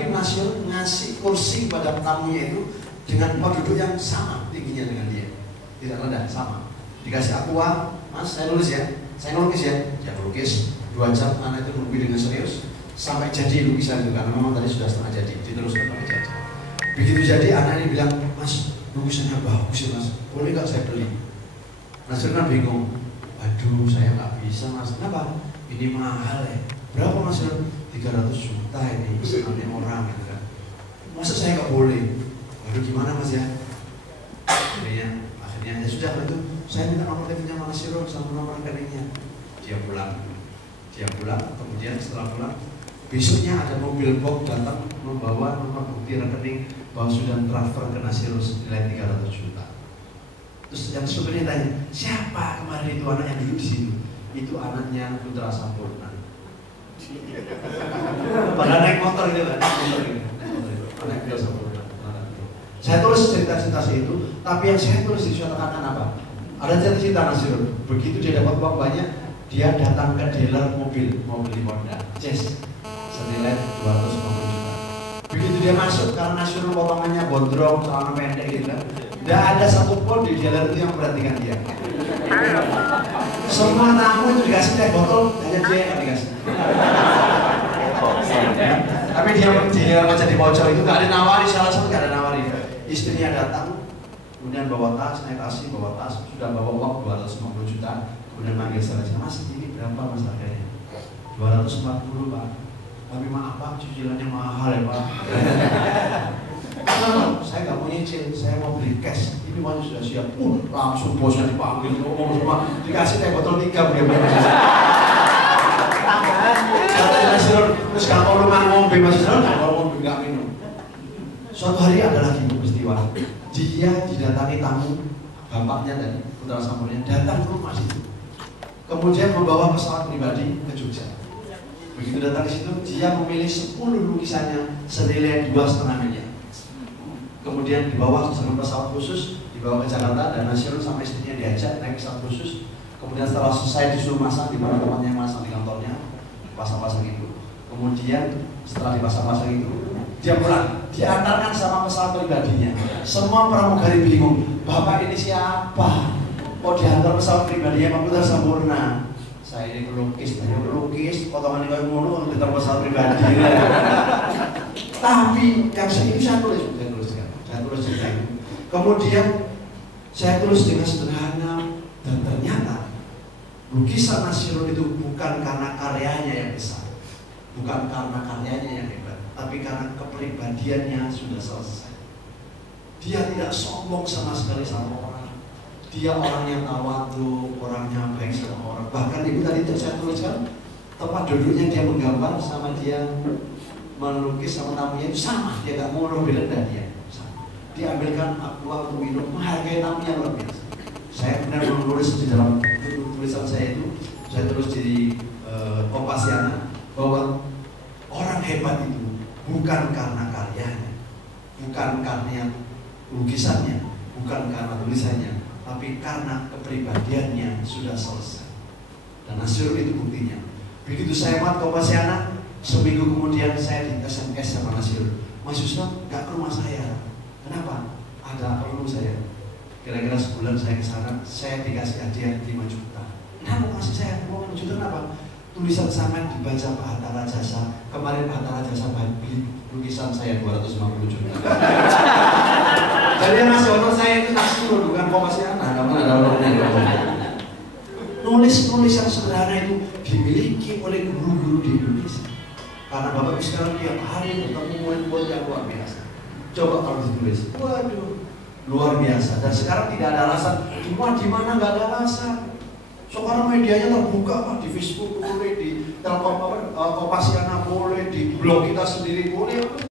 Tapi Nasir ngasih kursi pada tamunya itu dengan tempat duduk yang sama tingginya dengan dia, tidak rendah, sama. Dikasih aqua, Mas saya nulis ya, saya ngelukis ya, dia melukis 2 jam, anak itu nunggu dengan serius sampai jadi lukisan itu, karena memang tadi sudah setengah jadi, diteruskan sampai jadi. Begitu jadi anak ini bilang, Mas lukisannya bagus ya Mas, boleh nggak saya beli? Nasir kan bingung, aduh saya nggak bisa Mas, kenapa? Ini mahal ya. Berapa Mas? 300 juta ini pesanannya orang gitu kan. Masa saya nggak boleh? Waduh gimana Mas ya? Akhirnya ya sudah itu saya minta nomor rekeningnya Mas Siro sama nomor rekeningnya. Dia pulang, kemudian setelah pulang besoknya ada mobil box datang membawa nomor bukti rekening bahwa sudah transfer ke Nasir senilai 300 juta. Terus yang supirnya tanya, siapa kemarin itu anak yang duduk di situ? Itu anaknya Putra Sampurna. Pada naik motor gitu kan, naik Putra Sampurna. Saya tulis cerita-cerita itu, tapi yang saya tulis disuatakan apa? Ada cerita Nasir. Begitu dia dapat uang banyak, dia datang ke dealer mobil, mau beli Honda Jazz senilai 250 juta. Begitu dia masuk, karena Nasir potongannya gondrong, celana pendek gitu kan, tidak ada satupun di dealer itu yang memperhatikan dia. Semua tamu itu dikasih teh botol, hanya dia yang dikasih. Tapi dia baca di pojok itu gak ada nawari, salah satu gak ada nawari. Istrinya datang, kemudian bawa tas, naik taksi, bawa tas, sudah bawa uang 250 juta. Kemudian manggil saya, Mas ini berapa Mas harganya? 240 Pak. Tapi maaf Pak, cicilannya mahal ya Pak. Saya nggak mau nyicil, saya mau beli cash. Ini uangnya sudah siap. Langsung bosnya dipanggil, ngomong semua, dikasih teh botol 3 bagaimana? Kata Nasir, terus kalau rumah ngombe masih selalu kalau ngombe nggak minum. Suatu hari ada lagi peristiwa. Dia didatangi tamu, bapaknya dan Putra Sampurna datang ke rumah situ. Kemudian membawa pesawat pribadi ke Jogja. Begitu datang ke situ, dia memilih 10 lukisannya senilai 2,5 miliar. Kemudian dibawa dengan pesawat khusus, dibawa ke Jakarta dan Nasir sama istrinya diajak naik pesawat khusus. Kemudian setelah selesai disuruh masang di mana tempatnya masang di kantornya, pasang-pasang itu. Kemudian setelah dipasang-pasang itu, dia pulang, diantarkan sama pesawat pribadinya. Semua pramugari bingung, Bapak ini siapa? Kok diantar pesawat pribadinya Pak Putra Sampurna? Saya ini pelukis, potongan ini kayak ngono kalau diantar pesawat pribadi. Tapi yang saya tulis cerita itu. Kemudian saya tulis dengan sederhana dan ternyata lukisan Nasir itu bukan karena karyanya yang besar, bukan karena karyanya yang hebat, tapi karena kepribadiannya sudah selesai. Dia tidak sombong sama sekali sama orang. Dia orang yang tawadhu, orangnya baik sama orang. Bahkan ibu tadi saya tuliskan tempat duduknya dia menggambar sama dia melukis sama tamunya itu sama. Dia nggak mau lebih rendah dia. Dia ambilkan aqua untuk minum, menghargai tamunya luar biasa. Saya benar menulis di dalam tulisan saya itu, saya tulis di Kompasiana bahwa orang hebat itu bukan karena karyanya, bukan karena lukisannya, bukan karena tulisannya, tapi karena kepribadiannya sudah selesai. Dan Nasir itu buktinya. Begitu saya mat Kompasiana, seminggu kemudian saya di SMS sama Nasir, Mas Yusuf gak ke rumah saya. Kenapa? Ada perlu saya. Kira-kira sebulan saya ke sana, saya dikasih hadiah 5 juta. Kenapa kasih saya 5 juta? Kenapa? Tulisan sampean dibaca Pak Hatta Rajasa. Kemarin Pak Hatta Rajasa beli lukisan saya 250 juta. Jadi yang ngasih honor saya itu Nasir, bukan Kompasiana. Kamu ada honornya. Nulis yang sederhana itu dimiliki oleh guru-guru di Indonesia. Karena Bapak sekarang tiap hari bertemu murid-murid yang luar biasa. Coba kalau ditulis, waduh, luar biasa. Dan sekarang tidak ada alasan, cuma di mana nggak ada alasan. Sekarang medianya terbuka Pak, di Facebook boleh, di Telkom Kompasiana boleh, di blog kita sendiri boleh.